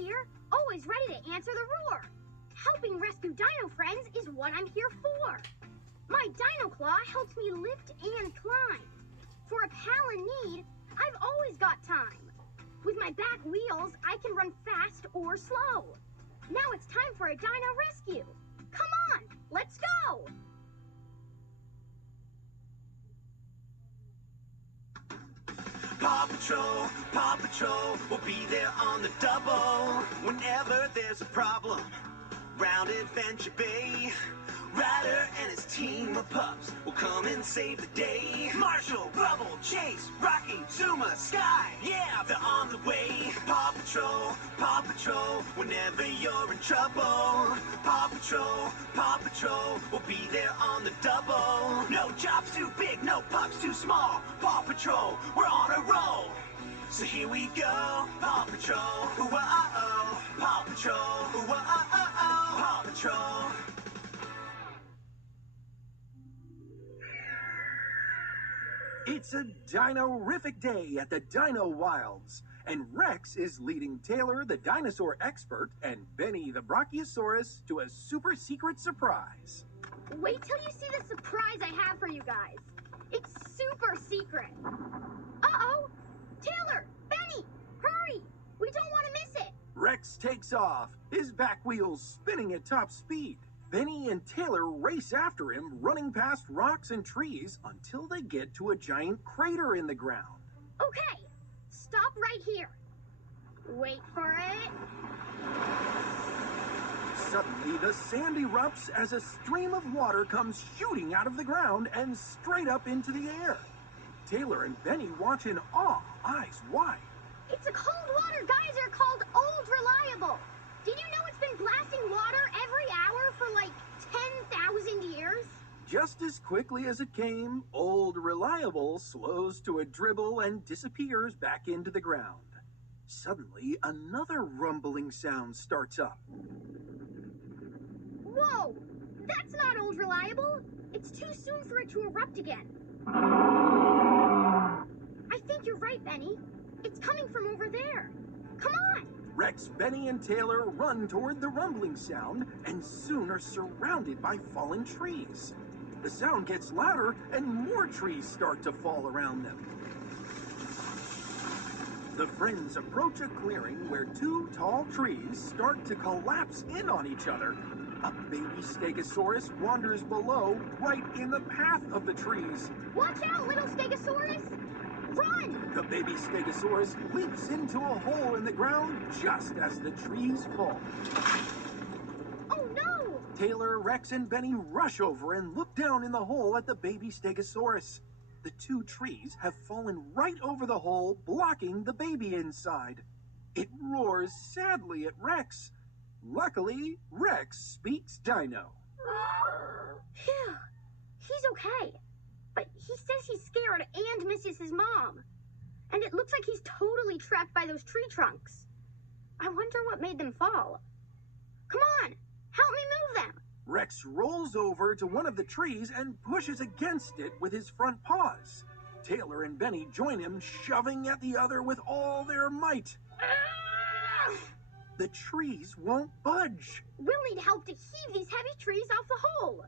here, always ready to answer the roar. Helping rescue dino friends is what I'm here for. My dino claw helps me lift and climb. For a pal in need, I've always got time. With my back wheels, I can run fast or slow. Now it's time for a dino rescue. Come on, let's go! Paw Patrol, will be there on the double. Whenever there's a problem, round Adventure Bay. Ryder and his team of pups will come and save the day. Marshall, Rubble, Chase, Rocky, Zuma, Sky, yeah, they're on the way. Paw Patrol, whenever you're in trouble. Paw Patrol, will be there on the double. No job's too big, no pups too small. Paw Patrol, we're on a roll. So here we go, Paw Patrol, ooh-ah-oh. Paw Patrol, ooh-ah-oh. Paw Patrol. It's a dino-rific day at the Dino Wilds, and Rex is leading Taylor, the dinosaur expert, and Benny, the brachiosaurus, to a super-secret surprise. Wait till you see the surprise I have for you guys. It's super secret. Uh-oh! Taylor! Benny! Hurry! We don't want to miss it! Rex takes off, his back wheels spinning at top speed. Benny and Taylor race after him, running past rocks and trees until they get to a giant crater in the ground. Okay, stop right here. Wait for it. Suddenly, the sand erupts as a stream of water comes shooting out of the ground and straight up into the air. Taylor and Benny watch in awe, eyes wide. It's a cold water geyser called Old Reliable. Did you know it's been blasting water every hour for like 10,000 years? Just as quickly as it came, Old Reliable slows to a dribble and disappears back into the ground. Suddenly, another rumbling sound starts up. Whoa! That's not Old Reliable. It's too soon for it to erupt again. I think you're right, Benny. It's coming from over there. Come on! Rex, Benny, and Taylor run toward the rumbling sound and soon are surrounded by fallen trees. The sound gets louder and more trees start to fall around them. The friends approach a clearing where two tall trees start to collapse in on each other. A baby stegosaurus wanders below, right in the path of the trees. Watch out, little stegosaurus! Run! The baby stegosaurus leaps into a hole in the ground just as the trees fall. Oh no! Taylor, Rex, and Benny rush over and look down in the hole at the baby stegosaurus. The two trees have fallen right over the hole, blocking the baby inside. It roars sadly at Rex. Luckily, Rex speaks Dino. Phew. He's okay. But he says he's scared and misses his mom. And it looks like he's totally trapped by those tree trunks. I wonder what made them fall. Come on, help me move them. Rex rolls over to one of the trees and pushes against it with his front paws. Taylor and Benny join him, shoving at the other with all their might. The trees won't budge. We'll need help to heave these heavy trees off the hole.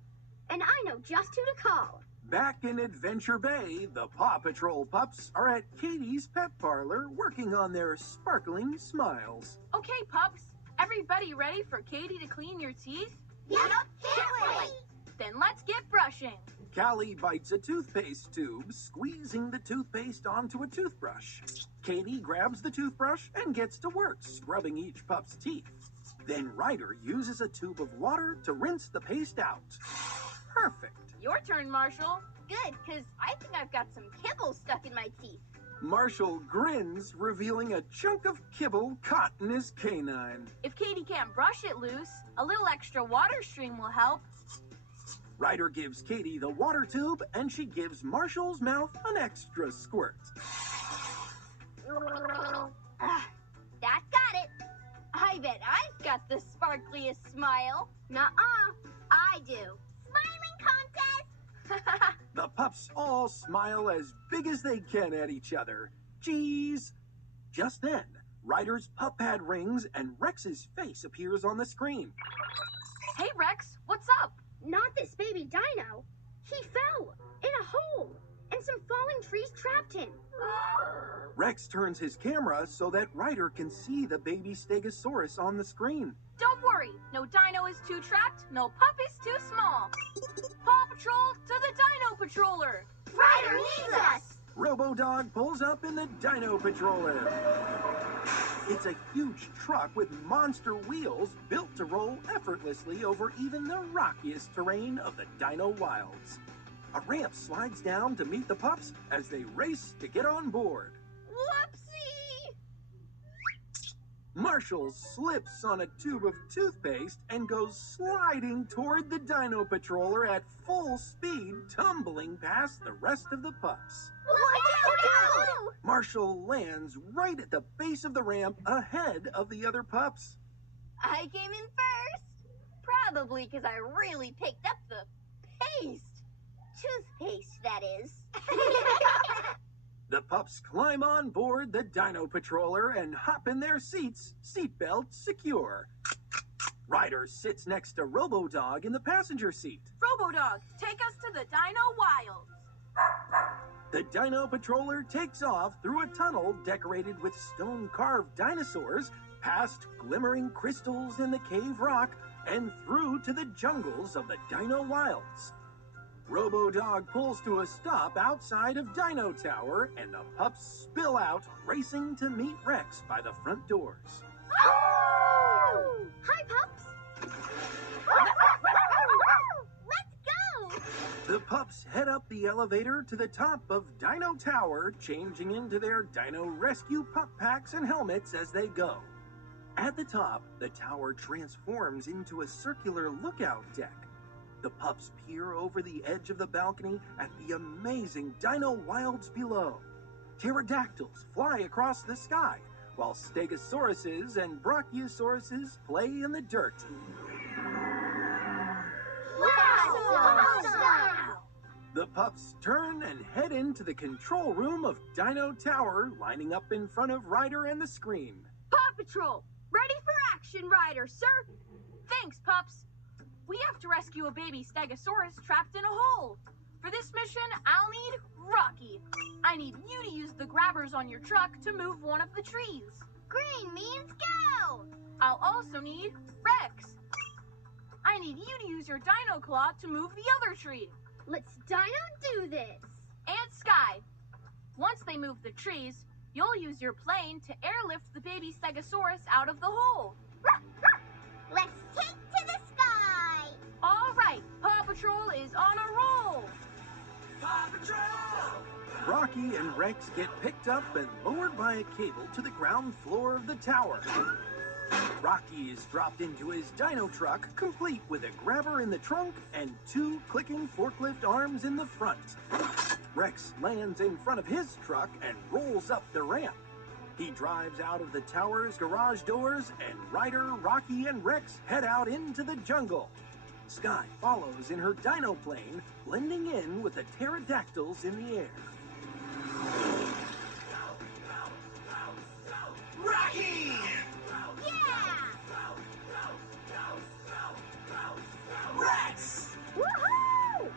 And I know just who to call. Back in Adventure Bay, the Paw Patrol pups are at Katie's pet parlor working on their sparkling smiles. Okay, pups. Everybody ready for Katie to clean your teeth? Yep, can't wait. Then let's get brushing. Callie bites a toothpaste tube, squeezing the toothpaste onto a toothbrush. Katie grabs the toothbrush and gets to work scrubbing each pup's teeth. Then Ryder uses a tube of water to rinse the paste out. Perfect. Your turn, Marshall. Good, because I think I've got some kibble stuck in my teeth. Marshall grins, revealing a chunk of kibble caught in his canine. If Katie can't brush it loose, a little extra water stream will help. Ryder gives Katie the water tube, and she gives Marshall's mouth an extra squirt. That got it. I bet I've got the sparkliest smile. Nuh-uh. I do. Smiling contest! The pups all smile as big as they can at each other. Geez. Just then, Ryder's pup pad rings and Rex's face appears on the screen. Hey, Rex, what's up? Not this baby dino. He fell in a hole, and some falling trees trapped him. Rex turns his camera so that Ryder can see the baby Stegosaurus on the screen. Don't worry, no dino is too trapped, no pup is too small. Paw Patrol to the Dino Patroller. Ryder needs us! Robo-Dog pulls up in the Dino Patroller. It's a huge truck with monster wheels built to roll effortlessly over even the rockiest terrain of the Dino Wilds. A ramp slides down to meet the pups as they race to get on board. Whoopsie! Marshall slips on a tube of toothpaste and goes sliding toward the Dino Patroller at full speed, tumbling past the rest of the pups. Watch out! Marshall lands right at the base of the ramp ahead of the other pups. I came in first. Probably because I really picked up the paste. Toothpaste, that is. The pups climb on board the Dino Patroller and hop in their seats, seatbelt secure. Ryder sits next to Robo-Dog in the passenger seat. Robo-Dog, take us to the Dino Wilds. The Dino Patroller takes off through a tunnel decorated with stone-carved dinosaurs, past glimmering crystals in the cave rock, and through to the jungles of the Dino Wilds. Robo-Dog pulls to a stop outside of Dino Tower, and the pups spill out, racing to meet Rex by the front doors. Oh! Hi, pups. Let's go! The pups head up the elevator to the top of Dino Tower, changing into their Dino Rescue pup packs and helmets as they go. At the top, the tower transforms into a circular lookout deck. The pups peer over the edge of the balcony at the amazing Dino Wilds below. Pterodactyls fly across the sky, while Stegosauruses and Brachiosauruses play in the dirt. Wow! The pups turn and head into the control room of Dino Tower, lining up in front of Ryder and the screen. Paw Patrol, ready for action, Ryder, sir. Thanks, pups. We have to rescue a baby Stegosaurus trapped in a hole. For this mission, I'll need Rocky. I need you to use the grabbers on your truck to move one of the trees. Green means go! I'll also need Rex. I need you to use your dino claw to move the other tree. Let's dino do this. And Sky. Once they move the trees, you'll use your plane to airlift the baby Stegosaurus out of the hole. Let's take to the sky! All right, Paw Patrol is on a roll. Paw Patrol! Rocky and Rex get picked up and lowered by a cable to the ground floor of the tower. Rocky is dropped into his dino truck, complete with a grabber in the trunk and 2 clicking forklift arms in the front. Rex lands in front of his truck and rolls up the ramp. He drives out of the tower's garage doors, and Ryder, Rocky, and Rex head out into the jungle. Sky follows in her dino plane, blending in with the pterodactyls in the air. Rocky! Yeah! Rex! Woohoo!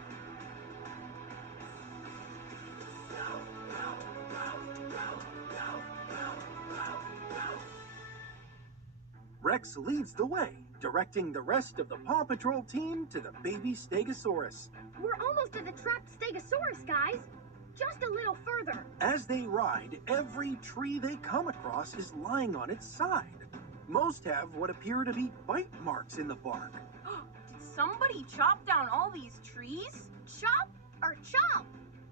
Rex leads the way, directing the rest of the Paw Patrol team to the baby Stegosaurus. We're almost at the trapped Stegosaurus, guys. Just a little further. As they ride, every tree they come across is lying on its side. Most have what appear to be bite marks in the bark. Did somebody chop down all these trees? Chop or chomp?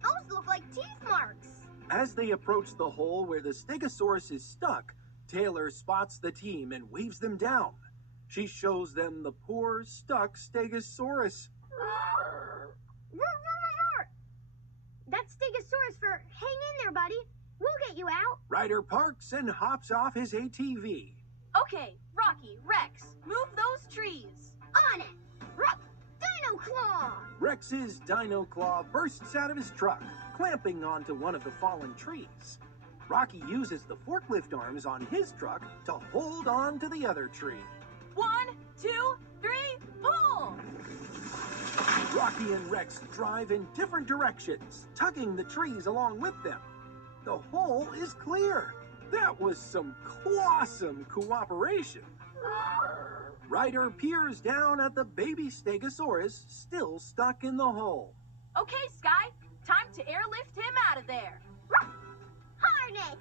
Those look like teeth marks. As they approach the hole where the Stegosaurus is stuck, Taylor spots the team and waves them down. She shows them the poor, stuck Stegosaurus. Roar, roar, roar. That's Stegosaurus for hang in there, buddy. We'll get you out. Ryder parks and hops off his ATV. Okay, Rocky, Rex, move those trees. On it. Dino Claw. Rex's dino claw bursts out of his truck, clamping onto one of the fallen trees. Rocky uses the forklift arms on his truck to hold on to the other tree. 1, 2, 3, pull! Rocky and Rex drive in different directions, tugging the trees along with them. The hole is clear. That was some awesome cooperation. Ryder peers down at the baby Stegosaurus still stuck in the hole. Okay, Sky, time to airlift him out of there. Harness!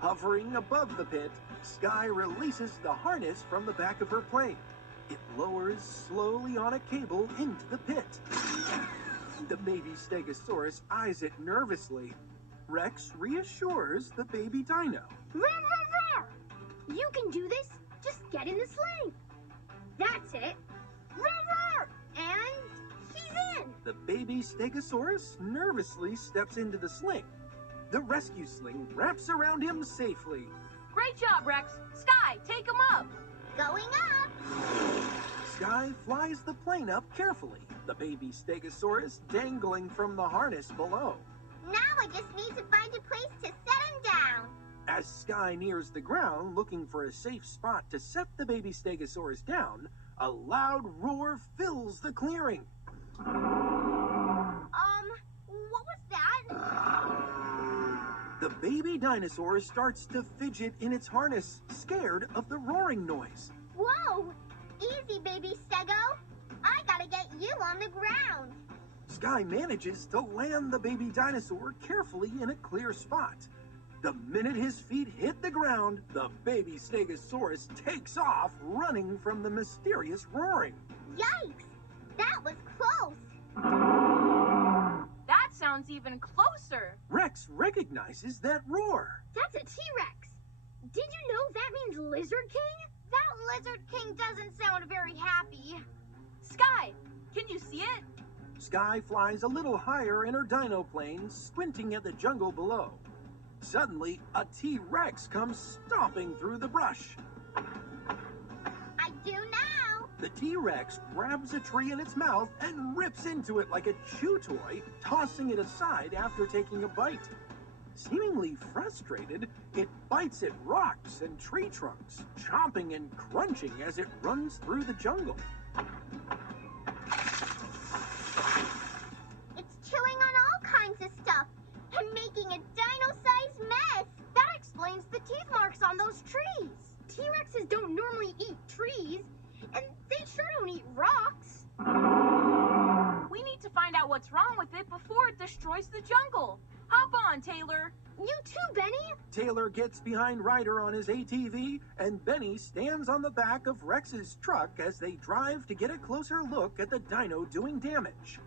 Hovering above the pit, Sky releases the harness from the back of her plane. It lowers slowly on a cable into the pit. The baby Stegosaurus eyes it nervously. Rex reassures the baby dino. Roar, roar, roar! You can do this. Just get in the sling. That's it. Roar, roar! And he's in. The baby Stegosaurus nervously steps into the sling. The rescue sling wraps around him safely. Great job, Rex. Sky, take him up. Going up! Sky flies the plane up carefully, the baby Stegosaurus dangling from the harness below. Now I just need to find a place to set him down. As Sky nears the ground looking for a safe spot to set the baby Stegosaurus down, a loud roar fills the clearing. What was that? The baby dinosaur starts to fidget in its harness, scared of the roaring noise. Whoa! Easy, baby Stego. I gotta get you on the ground. Sky manages to land the baby dinosaur carefully in a clear spot. The minute his feet hit the ground, the baby Stegosaurus takes off, running from the mysterious roaring. Yikes! That was close. That sounds even closer. Rex recognizes that roar. That's a T-Rex. Did you know that means Lizard King? That Lizard King doesn't sound very happy. Sky, can you see it? Sky flies a little higher in her dino plane, squinting at the jungle below. Suddenly, a T-Rex comes stomping through the brush. I do now. The T-Rex grabs a tree in its mouth and rips into it like a chew toy, tossing it aside after taking a bite. Seemingly frustrated, it bites at rocks and tree trunks, chomping and crunching as it runs through the jungle. It's chewing on all kinds of stuff and making a dino-sized mess. That explains the teeth marks on those trees. T-Rexes don't normally eat trees, and they sure don't eat rocks. We need to find out what's wrong with it before it destroys the jungle. Hop on, Taylor. You too, Benny. Taylor gets behind Ryder on his ATV, and Benny stands on the back of Rex's truck as they drive to get a closer look at the dino doing damage.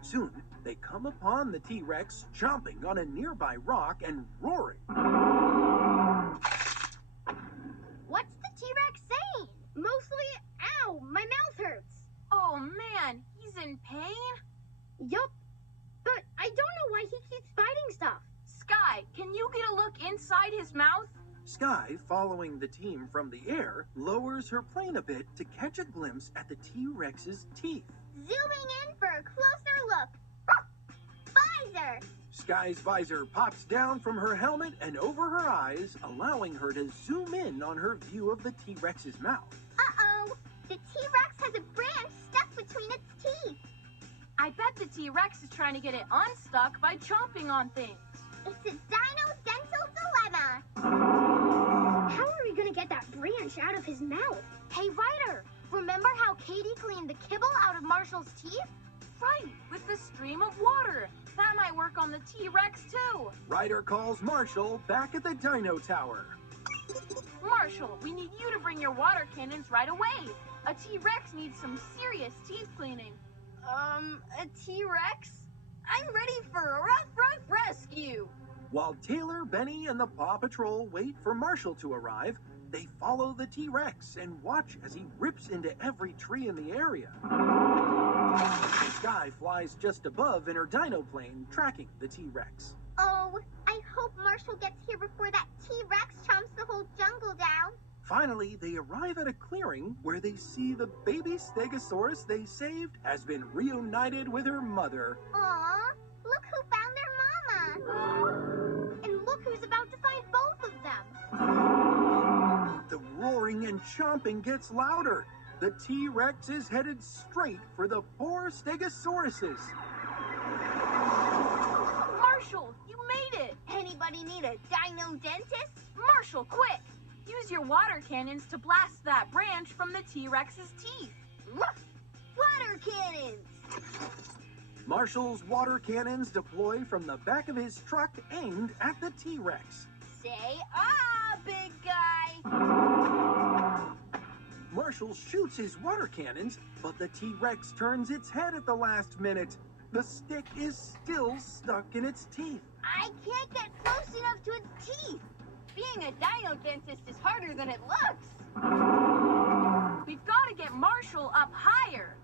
Soon, they come upon the T-Rex chomping on a nearby rock and roaring. What's the T-Rex saying? Mostly, ow, my mouth hurts. Oh man, he's in pain? Yup, but I don't know why he keeps biting stuff. Sky, can you get a look inside his mouth? Sky, following the team from the air, lowers her plane a bit to catch a glimpse at the T-Rex's teeth. Zooming in for a closer look. Visor! Sky's visor pops down from her helmet and over her eyes, allowing her to zoom in on her view of the T-Rex's mouth. Uh-oh! The T-Rex has a branch stuck between its teeth. I bet the T-Rex is trying to get it unstuck by chomping on things. It's a dino-dental dilemma. How are we gonna get that branch out of his mouth? Hey, Ryder, remember how Katie cleaned the kibble out of Marshall's teeth? Right, with the stream of water. That might work on the T-Rex too. Ryder calls Marshall back at the Dino Tower. Marshall, we need you to bring your water cannons right away. A T-Rex needs some serious teeth cleaning. A T-Rex? I'm ready for a rough rescue. While Taylor, Benny, and the Paw Patrol wait for Marshall to arrive, they follow the T-Rex and watch as he rips into every tree in the area. Sky flies just above in her dino plane, tracking the T-Rex. Oh, I hope Marshall gets here before that T-Rex chomps the whole jungle down. Finally, they arrive at a clearing where they see the baby Stegosaurus they saved has been reunited with her mother. Aw, look who found their mama. And look who's about to roaring and chomping gets louder. The T-Rex is headed straight for the poor Stegosauruses. Marshall, you made it! Anybody need a dino dentist? Marshall, quick! Use your water cannons to blast that branch from the T-Rex's teeth. Woof! Water cannons! Marshall's water cannons deploy from the back of his truck aimed at the T-Rex. Say ah, big guy! Marshall shoots his water cannons, but the T-Rex turns its head at the last minute. The stick is still stuck in its teeth. I can't get close enough to its teeth. Being a dino dentist is harder than it looks. We've got to get Marshall up higher.